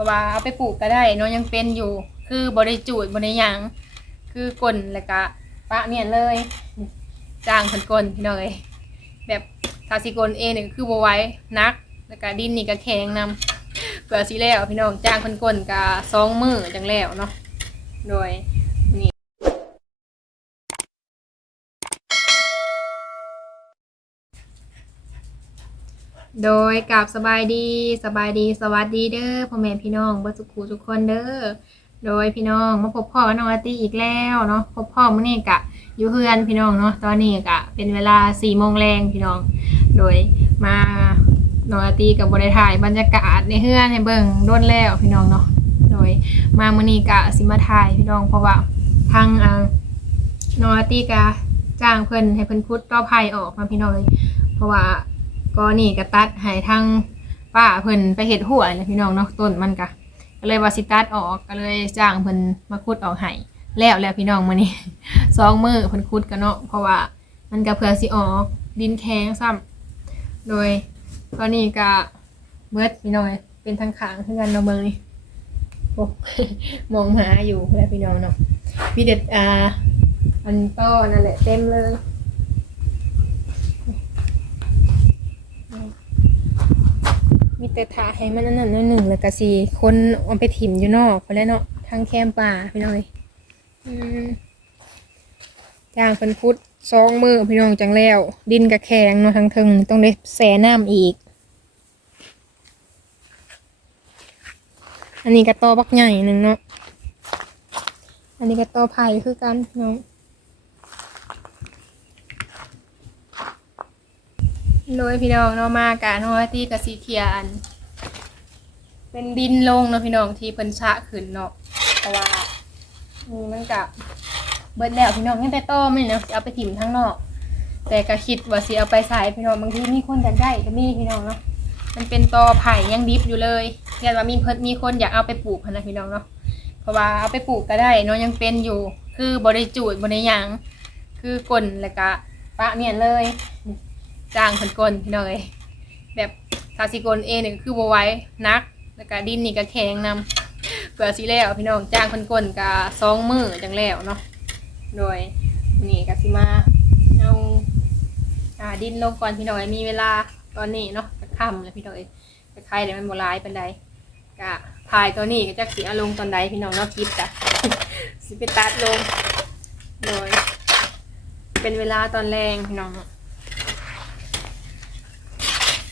ราะว่าเอาไปปลูกก็ได้เนาะยังเป็นอยู่ คือบริจูดบริยัง คือกลนแล้วก็ปะเมียนเลยจ้างคนกลพี่น้องเลยแบบทาสิกลเองนี่ก็คือบ่ไว้นัก แล้วก็ดินนี่ก็แข็งนำเพื่อสีแล้วพี่น้องจ้างคนกลก็สองมือจังแล้วเนาะโดยนี่ โดยกับสบายดีสบายดีสวัสดีเด้อพ่อแม่พี่น้องบ่สุขูทุกคนเด้อโดยพี่น้องมาพบพ่อกับน้องอาร์ตี้อีกแล้วเนาะพบพ่อมื้อนี้กะอยู่เฮือนพี่น้องเนาะตอนนี้กะเป็นเวลา4โมงแรงพี่น้อง โดยมาน้องอาร์ตี้กับบริถ่ายบรรยากาศในเฮือนให้เบิ่งโดนแล้วพี่น้องเนาะโดยมามื้อนี้กะสิมาถ่ายพี่น้องเพราะว่าทางอ่าน้องอาร์ตี้กะจ้างเพิ่นให้เพิ่นพุดต่อไผ่ออกมาพี่น้องเลยเพราะว่า ก็นี่ก็ตัดให้ทางป้าเพิ่นไปเฮ็ดหัวเลยพี่น้องเนาะต้นมันก็ก็เลยว่าสิตัดออกก็เลยจ้างเพิ่นมาขุดออกให้แล้วแล้วพี่น้องมื้อนี้สองมือเพิ่นขุดกันเนาะเพราะว่ามันก็เพื่อสิออกดินแข็งซ้ำโดยตอนนี้ก็เบิดพี่น้อยเป็นทางขางคือกันเนาะเบิ่งนี่โอ้มองหาอยู่แล้วพี่น้องเนาะมีเด็ดอ่าอันต้อนั่นแหละเต็มเลย มี แต่ถาให้มันนั่นนั่นหนึ่งแล้วก็สีคนเอาไปถิ่มอยู่นอกคนแล้วเนาะทางแคมป่าพี่น้องเอ้ยอืมจ้างเป็นพุทธสองมือพี่น้องจังแล้ว ดินกระแข็งเนาะทางเทึงต้องได้แสน้ำอีก อันนี้กระตอบักใหญ่หนึ่งเนาะอันนี้กระตอไผ่คือกันพี่น้องโดยพี่น้องเนาะมากะเนาะที่กะสีเทียน เป็นดินลงเนาะพี่น้องที่เพิ่นชะขึ้นเนาะเพราะว่าอืมมันกะเบิดแล้วพี่น้องยังแต่ต้อไม่เนาะสิเอาไปถิ่มทั้งนอก แต่ก็คิดว่าสิเอาไปใส่พี่น้องบางทีมีคนอยากได้ก็มีพี่น้องเนาะมันเป็นตอไผ่ยังดิบอยู่เลยเรียกว่ามีเพิ่นมีคนอยากเอาไปปลูกพันะพี่น้องเนาะเพราะว่าเอาไปปลูกก็ได้เนาะยังเป็นอยู่ คือบริจูดบริยังคือกลนแล้วก็ปะเมียนเลยจ้างเพิ่นกลพี่น้องเอ้ยแบบทาสิกลเองนี่ก็คือโบไว้นัก แล้วก็ดินนี่ก็แข็งนำเพื่อสิแล้วพี่น้องจ้างเพิ่นกลก็สองมือจังแล้วเนาะโดยนี่ก็สิมาเอาอ่าดินลงก่อนพี่น้องมีเวลาตอนนี้เนาะจะค่ำแล้วพี่น้องจะใครเดี๋ยวมันบร้ายปานใดก็ถ่ายตัวนี้ก็จักสิเอาลงตอนใดพี่น้องเนาะคลิปจ้ะสิไปตัดลงโดยเป็นเวลาตอนแรงพี่น้อง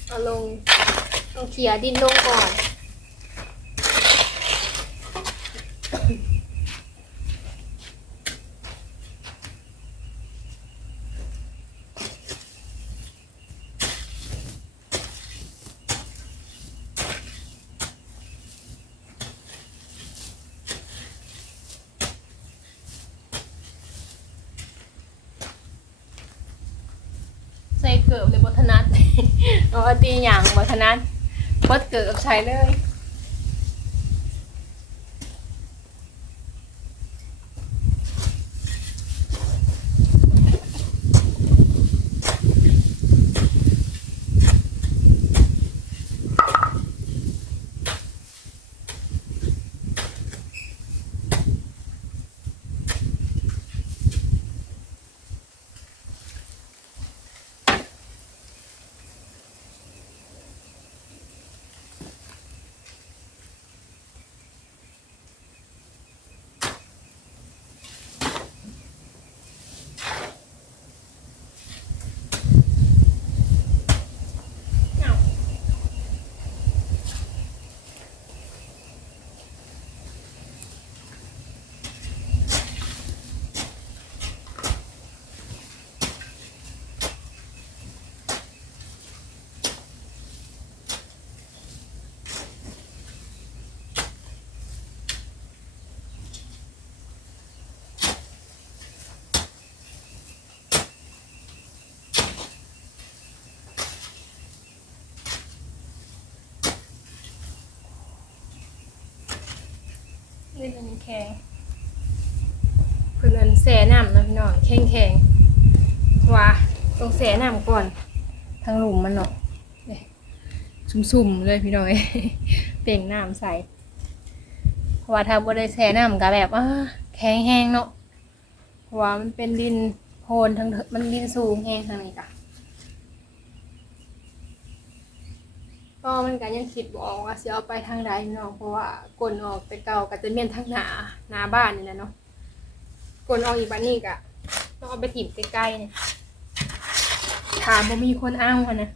เอาลงต้องเคลียดินลงก่อน เกือบเลยบทนัดเอาว่าตีอย่างบทนัดบดเกือบใช้เลย เล่นอันนี้แข็งเพื่อนอันแสน้ำนะพี่น้องแข็งแข็งว่าต้องแสน้ำก่อนทางหลุมมันเนาะเนี่ยสุ่มๆเลยพี่น้องเอ้ยเปล่งน้ำใส่ราะว่าถ้าบ่ได้แช่น้ำก็แบบอ่าแข็งแห้งเนาะเพราะว่ามันเป็นดินโพนทั้งเทิงมันดินสูงแห้งทางนี้กะ ก็มันก็ยังคิดบ่ออกว่าสิเอาไปทางใดเนาะเพราะว่ากลนออกแต่เก่าก็จะเมียนทางหน้าหน้าบ้านนี่แหละเนาะกลนออกอีกบ้านนี้ก็ต้องเอาไปถิ่มใกล้ๆเนี่ยถามบ่มีคนอ้างวะนะ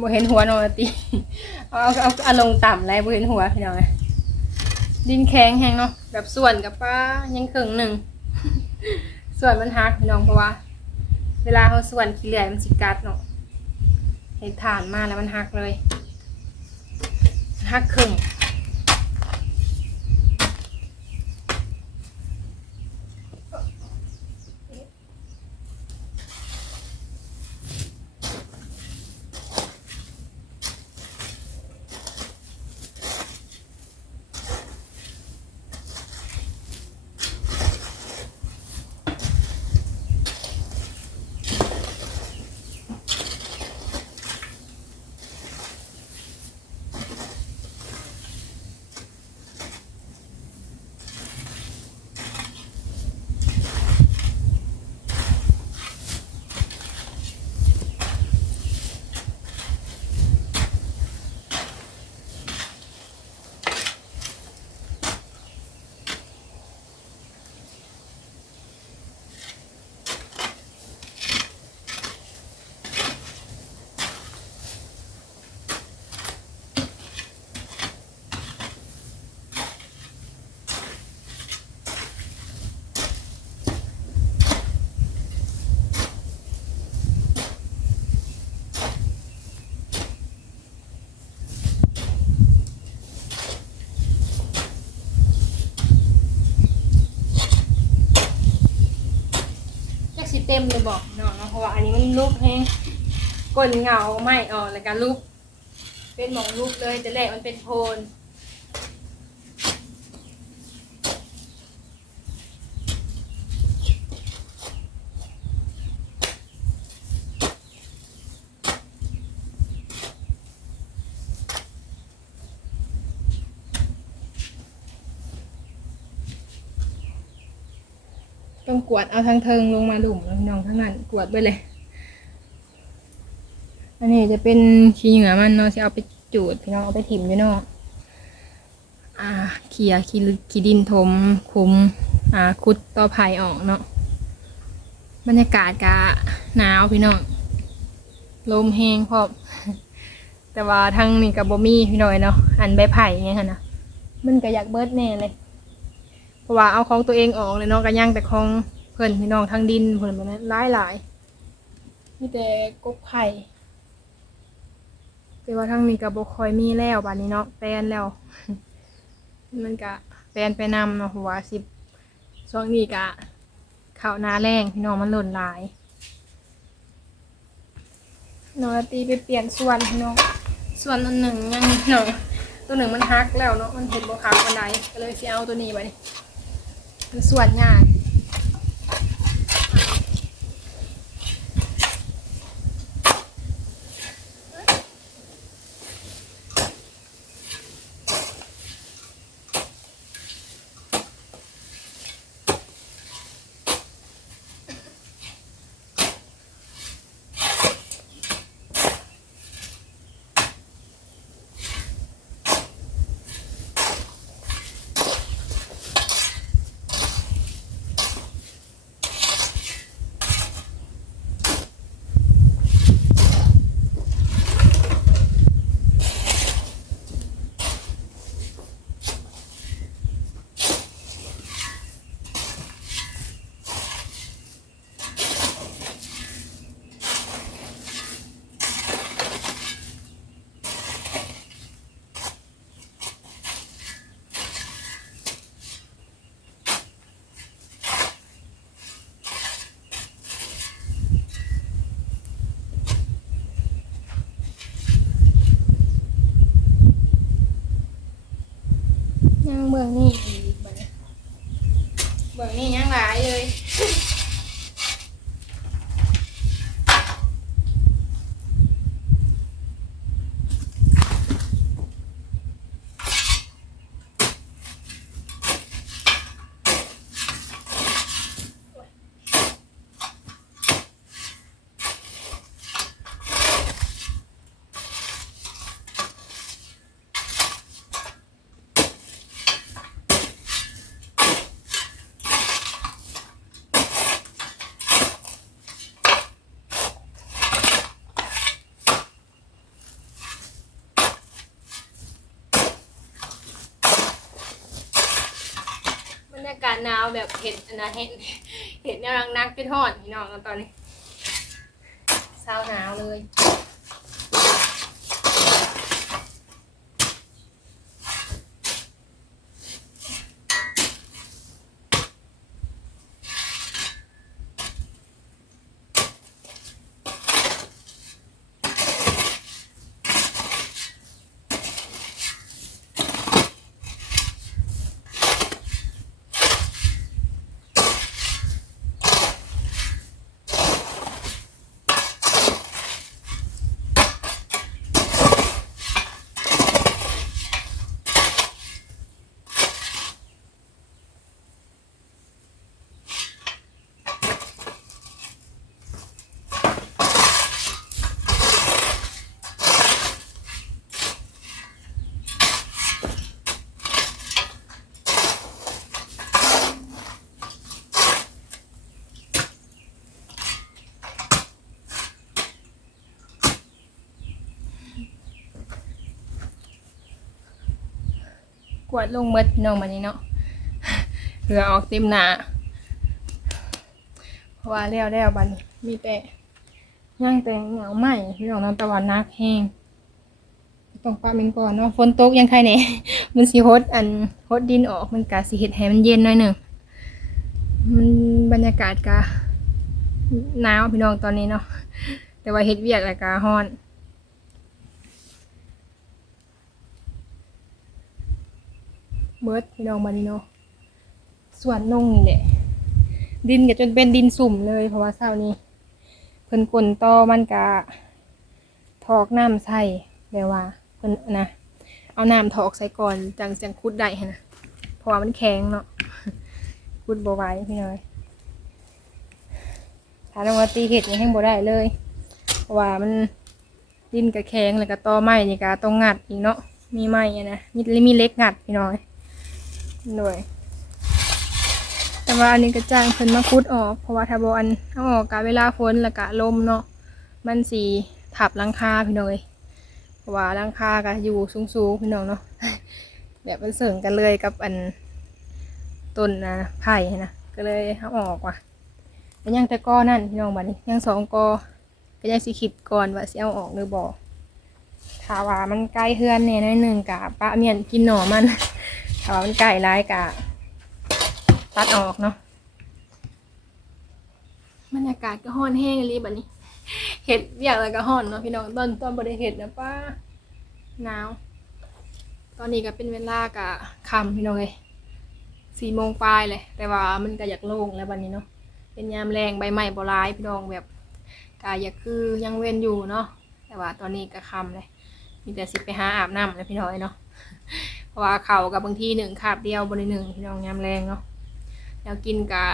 บ่เห็นหัวโนตีเอาเอาเอาเอาลงต่ำเลยบ่เห็นหัวพี่น้องดินแข็งแห้งเนาะแบบส่วนกับป้ายังครึ่งหนึ่งส่วนมันหักพี่น้องเพราะว่า เวลาเขาส่วนขี้เหลื่อยมันสิกัดเนาะเห็นฐานมาแล้วมันหักเลยหักครึ่ง ต็มเลยบอกเนาะเนาะเพราะว่าอันนี้มันลูกแห้งก้นเหงาไม่ออกแล้วก็ลูกเป็นหมองลูกเลยแต่แรกมันเป็นโพน ต้องกวดเอาทางเทิงลงมาหลุมแล้วพี่น้องทั้งนั้นกวดไปเลย อันนี้จะเป็นขี้เหงื่อมันเนาะที่เอาไปจูดพี่น้องเอาไปถิ่มอยู่เนาะอ่าเขี่ยขี้ขี้ดินถมคุมอ่าคุดต่อไผ่ออกเนาะบรรยากาศกะหนาวพี่น้องลมแห้งพร้อมแต่ว่าทางนี้กับบ่มีพี่น้อยเนาะอันใบไผ่ไงคะนะมันก็อยากเบิดแน่เลย เพราะว่าเอาของตัวเองออกเลยเนาะก็ย่างแต่ของเพิ่นพี่น้องทางดินเพิ่นแบบนั้นหลายหลายมีแต่กกไผ่แต่ว่าทางนี้ก็บ่ค่อยมีแล้วบัดนี้เนาะแปลนแล้ว มันก็แปลนไปนำเนาะเพราะว่าสิช่วงนี้ก็ข้าวหนาแรงพี่น้องมันหล่นหลายน้องตีไปเปลี่ยนส่วนพี่น้องส่วนอันหนึ่งยังเนาะตัวหนึ่งมันฮักแล้วเนาะมันเห็นบ่คักปานใดก็เลยสิเอาตัวนี้ไป มันส่วนงาย в 呢ากาศหนาวแบบเห็ดอันนะเห็ดเห็ดเนวรังนักจนหอดพี่น้องตอนนี้เศร้าหนาวเลย วดลงเมดพี่น้องมานี้เนาะเหลือออกเต็มหนาเพราะว่าแล้วแล้วบัดนมีแต่ย่างแต่เหงาใหม่พี่น้องน้ำตะวันนักแห้งต้องปาเมนก่อนเนาะฝนตกยังใครเนี่ยมันสีฮดอันฮดดินออกมันกะสีเห็ดให้มันเย็นหน่อยหนึ่งมันบรรยากาศกะหนาวพี่น้องตอนนี้เนาะแต่ว่าเฮ็ดเวียกแล้วกะฮ้อน เบิร์ดพี่น้องมานี่เนาะส่วนนงนี่แหละดินก็จนเป็นดินสุ่มเลย เพราะว่าเศร้านี้เพิ่นกลนต่อมันกะถอกน้ำใส่แบบว่าเพิ่นนะเอาน้ำถอกใส่ก่อนจังจังคุดได้นะเพราะว่ามันแข็งเนาะคุดบ่ไหวพี่น้อยถ้าลงมาตีเห็ดนี่ให้บ่ได้เลย เพราะว่ามันดินกระแข็งแล้วก็ตอไม้นี่ก็ต้องงัดอีกเนาะมีไม้อะนะมีมีเล็กงัดพี่น้อย หน่วยแต่ว่าอันนี้ก็จ้างเพิ่นมาคุดออก เพราะว่าถ้าบอันเอาออกกะเวลาฝนแล้วก็ลมเนาะ มันสีทับหลังคาพี่น้อยเพราะว่าหลังคาก็อยู่สูงๆพี่น้องเนาะ แบบมันเสริมกันเลยกับอันต้นนะไผ่นะ ก็เลยเอาออกว่ะแล้วยังแต่กอนั่นพี่น้องบัดนี้ยังสองกอก็ยังสิคิดก่อนว่าสิเอาออกหรือบ่ถ้าว่ามันใกล้เฮือนเนี่ยน้อยหนึ่งกะปะเมียนกินหน่อมัน ถ้ามันไก่ร้ายกะตัดออกเนาะบรรยากาศก็ห้อนแห้งเลยบัดนี้เห็ดเรียกอะไรก็ห้อนเนาะพี่น้องตอนตอนบริเห็ดนะป้าหนาว ตอนนี้ก็เป็นเวลากะค่ำพี่น้องเลยสี่โมงปลายเลย แต่ว่ามันก็อยากโล่งแล้วบัดนี้เนาะเป็นยามแรงใบไม้บรายพี่น้องแบบกายอยากคือยังเว้นอยู่เนาะแต่ว่าตอนนี้ก็ค่ำเลยมีแต่สิไปหาอาบน้ำแล้วพี่น้อยเนาะ เพราะว่าเขากับบางทีหนึ่งคาบเดียวบริหนึ่งพี่น้องยามแรงเนาะแล้วกินกะ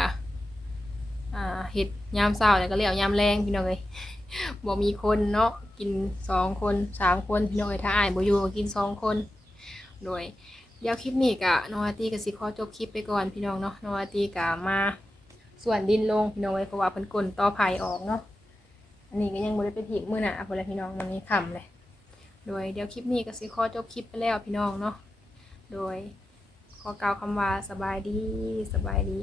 อ่าเห็ดยามเช้าแล้วก็เลี้ยวยามแรงพี่น้องเลยบ่มีคนเนาะกินสองคนสามคนพี่น้องเอ้ยถ้าอายบ่อยู่กินสองคนโดยเดี๋ยวคลิปนี้กะนองอาตีกับสิขอจบคลิปไปก่อนพี่น้องเนาะนอาตีกะมาส่วนดินลงพี่น้องเอ้ยเพราะว่าเพิ่นกลนต่อไผ่ออกเนาะอันนี้ก็ยังบ่ได้ไปถีบมือหน้าพุ่นแหละพี่น้องมันนี้ค่ำเลยโดยเดี๋ยวคลิปนี้ก็สิขอจบคลิปไปแล้วพี่น้องเนาะ โดยขอกล่าวคำว่าสบายดีสบายดี